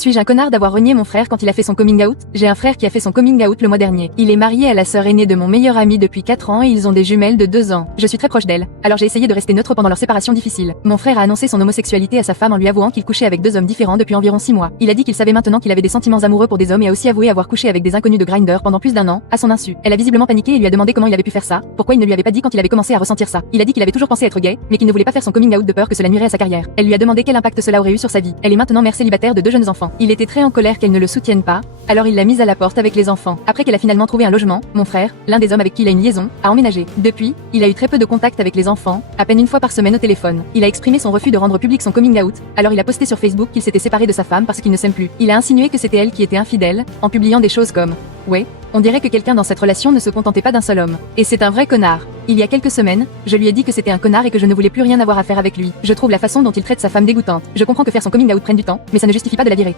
Suis-je un connard d'avoir renié mon frère quand il a fait son coming out? J'ai un frère qui a fait son coming out le mois dernier. Il est marié à la sœur aînée de mon meilleur ami depuis 4 ans et ils ont des jumelles de 2 ans. Je suis très proche d'elle, alors j'ai essayé de rester neutre pendant leur séparation difficile. Mon frère a annoncé son homosexualité à sa femme en lui avouant qu'il couchait avec 2 hommes différents depuis environ 6 mois. Il a dit qu'il savait maintenant qu'il avait des sentiments amoureux pour des hommes et a aussi avoué avoir couché avec des inconnus de Grindr pendant plus d'1 an, à son insu. Elle a visiblement paniqué et lui a demandé comment il avait pu faire ça, pourquoi il ne lui avait pas dit quand il avait commencé à ressentir ça. Il a dit qu'il avait toujours pensé être gay, mais qu'il ne voulait pas faire son coming out de peur que cela nuirait à sa carrière. Elle lui a demandé quel impact cela aurait eu sur sa vie. Elle est maintenant mère célibataire de 2 jeunes enfants. Il était très en colère qu'elle ne le soutienne pas, alors il l'a mise à la porte avec les enfants. Après qu'elle a finalement trouvé un logement, mon frère, l'un des hommes avec qui il a une liaison, a emménagé. Depuis, il a eu très peu de contact avec les enfants, à peine une fois par semaine au téléphone. Il a exprimé son refus de rendre public son coming out, alors il a posté sur Facebook qu'il s'était séparé de sa femme parce qu'ils ne s'aiment plus. Il a insinué que c'était elle qui était infidèle, en publiant des choses comme « Ouais, on dirait que quelqu'un dans cette relation ne se contentait pas d'un seul homme. Et c'est un vrai connard. Il y a quelques semaines, je lui ai dit que c'était un connard et que je ne voulais plus rien avoir à faire avec lui. Je trouve la façon dont il traite sa femme dégoûtante. Je comprends que faire son coming out prenne du temps, mais ça ne justifie pas de la virer.